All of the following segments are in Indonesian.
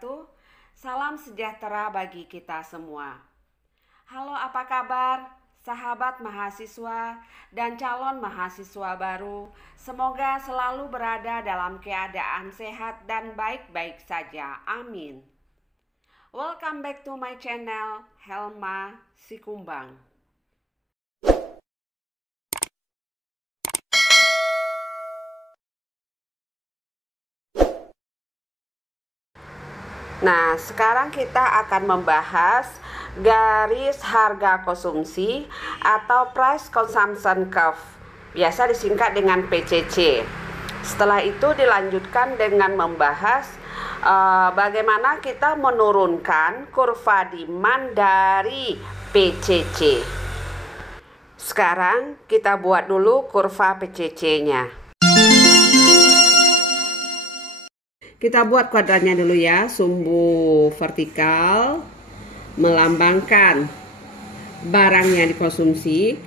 wabarakatuh. Salam sejahtera bagi kita semua. Halo, apa kabar? Sahabat mahasiswa dan calon mahasiswa baru, semoga selalu berada dalam keadaan sehat dan baik-baik saja. Amin. Welcome back to my channel, Helma Sikumbang. Nah, sekarang kita akan membahas garis harga konsumsi atau Price Consumption Curve, biasa disingkat dengan PCC. Setelah itu dilanjutkan dengan membahas bagaimana kita menurunkan kurva demand dari PCC. Sekarang kita buat dulu kurva PCC-nya. Kita buat kuadrannya dulu ya, sumbu vertikal melambangkan barang yang dikonsumsi.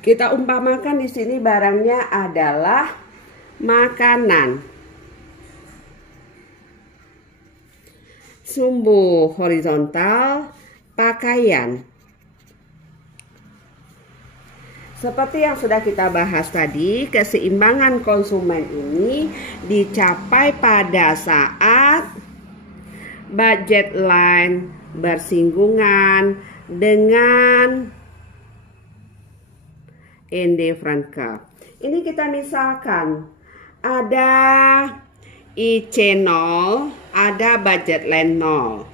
Kita umpamakan di sini barangnya adalah makanan. Sumbu horizontal pakaian. Seperti yang sudah kita bahas tadi, keseimbangan konsumen ini dicapai pada saat budget line bersinggungan dengan indifferent curve. Ini kita misalkan ada IC 0, ada budget line 0.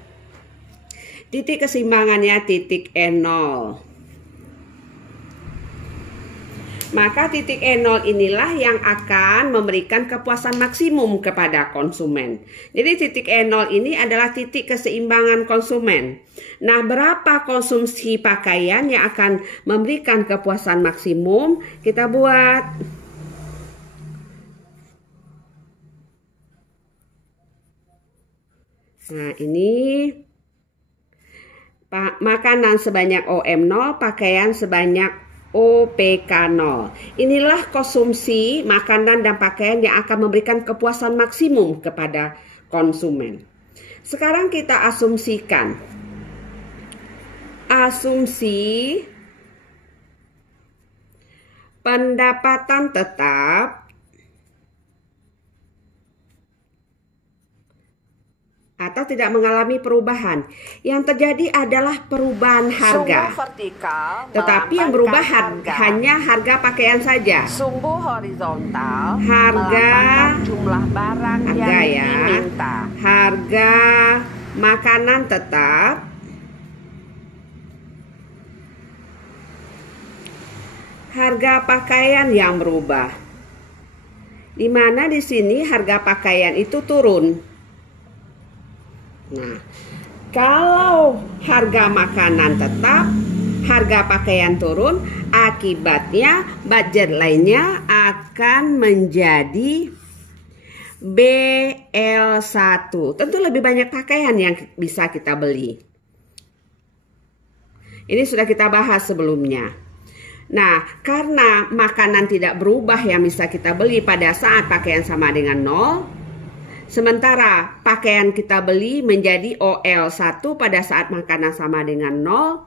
Titik keseimbangannya titik E0. Maka titik E0 inilah yang akan memberikan kepuasan maksimum kepada konsumen. Jadi titik E0 ini adalah titik keseimbangan konsumen. Nah, berapa konsumsi pakaian yang akan memberikan kepuasan maksimum? Kita buat. Nah, ini makanan sebanyak OM0, pakaian sebanyak OPK0. Inilah konsumsi makanan dan pakaian yang akan memberikan kepuasan maksimum kepada konsumen. Sekarang kita asumsikan. Asumsi pendapatan tetap atau tidak mengalami perubahan. Yang terjadi adalah perubahan harga. Sumbu vertikal, tetapi yang berubah hanya harga pakaian saja. Sumbu horizontal, harga jumlah barang yang diminta. Harga makanan tetap. Harga pakaian yang berubah. Di mana di sini harga pakaian itu turun. Nah, kalau harga makanan tetap, harga pakaian turun, akibatnya budget lainnya akan menjadi BL1. Tentu lebih banyak pakaian yang bisa kita beli. Ini sudah kita bahas sebelumnya. Nah, karena makanan tidak berubah yang bisa kita beli pada saat pakaian sama dengan 0, sementara pakaian kita beli menjadi OL1 pada saat makanan sama dengan 0,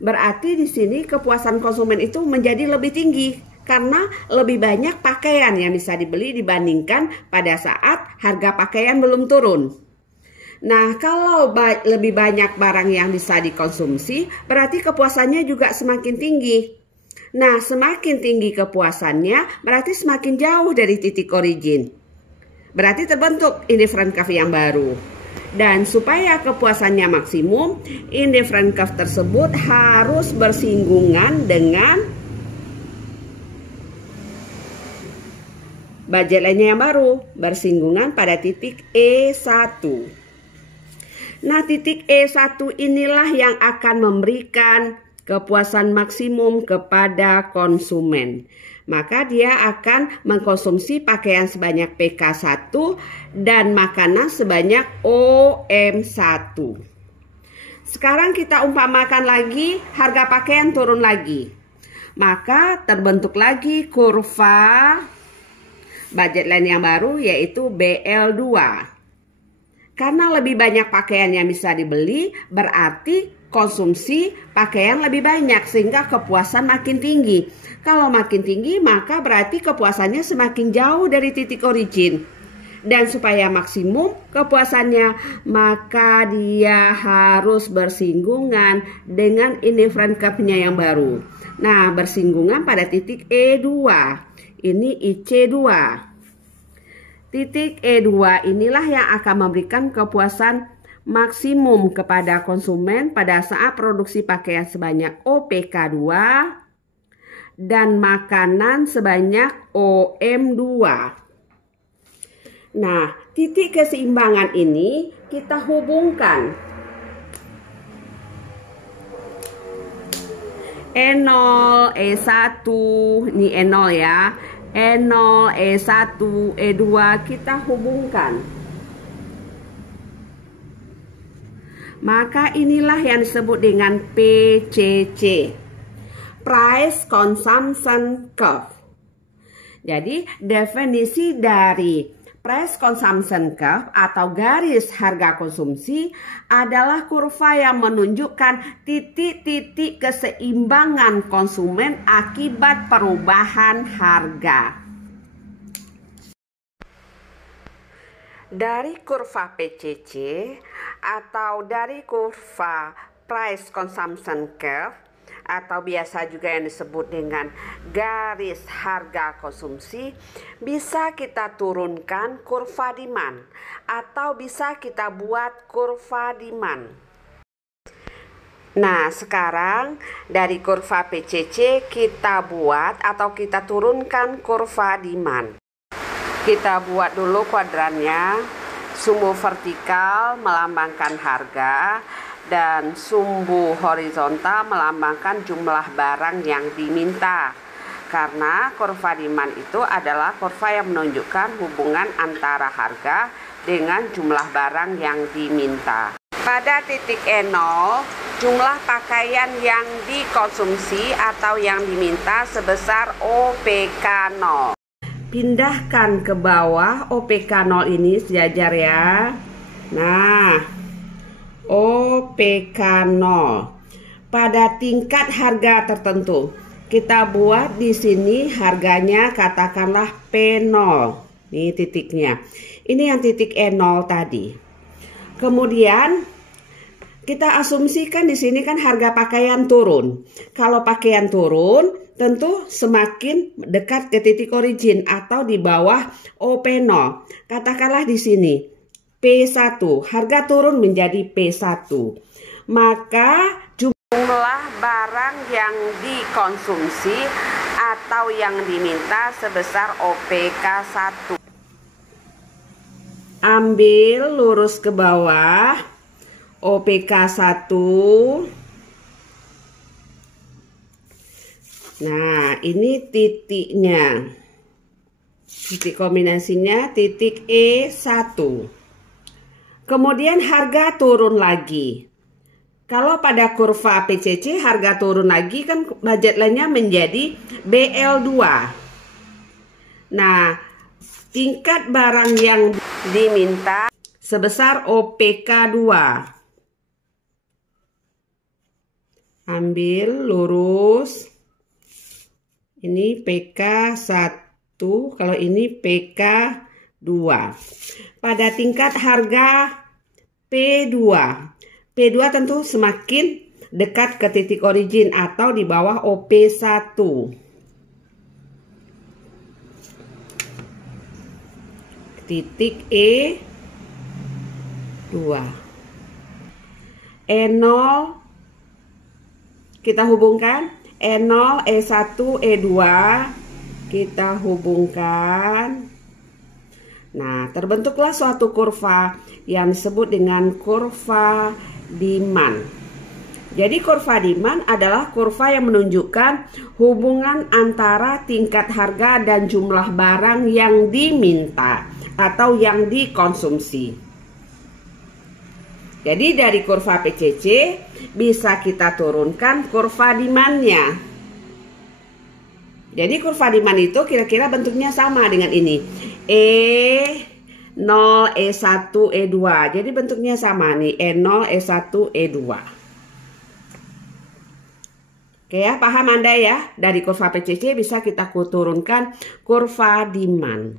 berarti di sini kepuasan konsumen itu menjadi lebih tinggi karena lebih banyak pakaian yang bisa dibeli dibandingkan pada saat harga pakaian belum turun. Nah, kalau lebih banyak barang yang bisa dikonsumsi, berarti kepuasannya juga semakin tinggi. Nah, semakin tinggi kepuasannya, berarti semakin jauh dari titik origin. Berarti terbentuk indifferent curve yang baru. Dan supaya kepuasannya maksimum, indifferent curve tersebut harus bersinggungan dengan budget lainnya yang baru, bersinggungan pada titik E1. Nah, titik E1 inilah yang akan memberikan kepuasan maksimum kepada konsumen. Maka dia akan mengkonsumsi pakaian sebanyak PK1 dan makanan sebanyak OM1. Sekarang kita umpamakan lagi harga pakaian turun lagi. Maka terbentuk lagi kurva budget line yang baru yaitu BL2. Karena lebih banyak pakaian yang bisa dibeli, berarti konsumsi pakaian lebih banyak sehingga kepuasan makin tinggi. Kalau makin tinggi, maka berarti kepuasannya semakin jauh dari titik origin. Dan supaya maksimum kepuasannya, maka dia harus bersinggungan dengan indifferent curve-nya yang baru. Nah, bersinggungan pada titik E2. Ini IC2. Titik E2 inilah yang akan memberikan kepuasan maksimum kepada konsumen pada saat produksi pakaian sebanyak OPK2 dan makanan sebanyak OM2. Nah, titik keseimbangan ini kita hubungkan. E0, E1, ini E0 ya. E0, E1, E2 kita hubungkan. Maka inilah yang disebut dengan PCC, Price Consumption Curve. Jadi definisi dari Price Consumption Curve atau garis harga konsumsi adalah kurva yang menunjukkan titik-titik keseimbangan konsumen akibat perubahan harga. Dari kurva PCC atau dari kurva Price Consumption Curve atau biasa juga yang disebut dengan garis harga konsumsi, bisa kita turunkan kurva demand atau bisa kita buat kurva demand. Nah, sekarang dari kurva PCC kita buat atau kita turunkan kurva demand. Kita buat dulu kuadrannya. Sumbu vertikal melambangkan harga dan sumbu horizontal melambangkan jumlah barang yang diminta. Karena kurva demand itu adalah kurva yang menunjukkan hubungan antara harga dengan jumlah barang yang diminta. Pada titik E0, jumlah pakaian yang dikonsumsi atau yang diminta sebesar OPK0. Pindahkan ke bawah OPK0 ini sejajar ya. Nah, OPK0 pada tingkat harga tertentu. Kita buat di sini harganya katakanlah P0. Ini titiknya. Ini yang titik E0 tadi. Kemudian kita asumsikan di sini kan harga pakaian turun. Kalau pakaian turun, tentu semakin dekat ke titik origin atau di bawah OP0. Katakanlah di sini P1, harga turun menjadi P1. Maka jumlah barang yang dikonsumsi atau yang diminta sebesar OPK1. Ambil lurus ke bawah OPK1. Nah, ini titiknya. Titik kombinasinya titik E1. Kemudian harga turun lagi. Kalau pada kurva PCC harga turun lagi kan budget lainnya menjadi BL2. Nah, tingkat barang yang diminta sebesar OPK2. Ambil lurus. Ini PK1, kalau ini PK2. Pada tingkat harga P2. P2 tentu semakin dekat ke titik origin atau di bawah OP1. Titik E2. E0 kita hubungkan. E0, E1, E2 kita hubungkan. Nah, terbentuklah suatu kurva yang disebut dengan kurva demand. Jadi kurva demand adalah kurva yang menunjukkan hubungan antara tingkat harga dan jumlah barang yang diminta atau yang dikonsumsi. Jadi dari kurva PCC bisa kita turunkan kurva demand-nya. Jadi kurva demand itu kira-kira bentuknya sama dengan ini. 0, E1, E2. Jadi bentuknya sama nih, E0, E1, E2. Oke ya, paham Anda ya? Dari kurva PCC bisa kita turunkan kurva demand.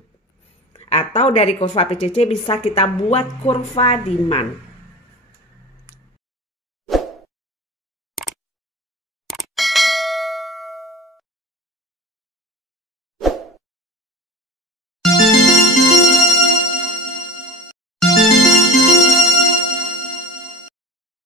Atau dari kurva PCC bisa kita buat kurva demand.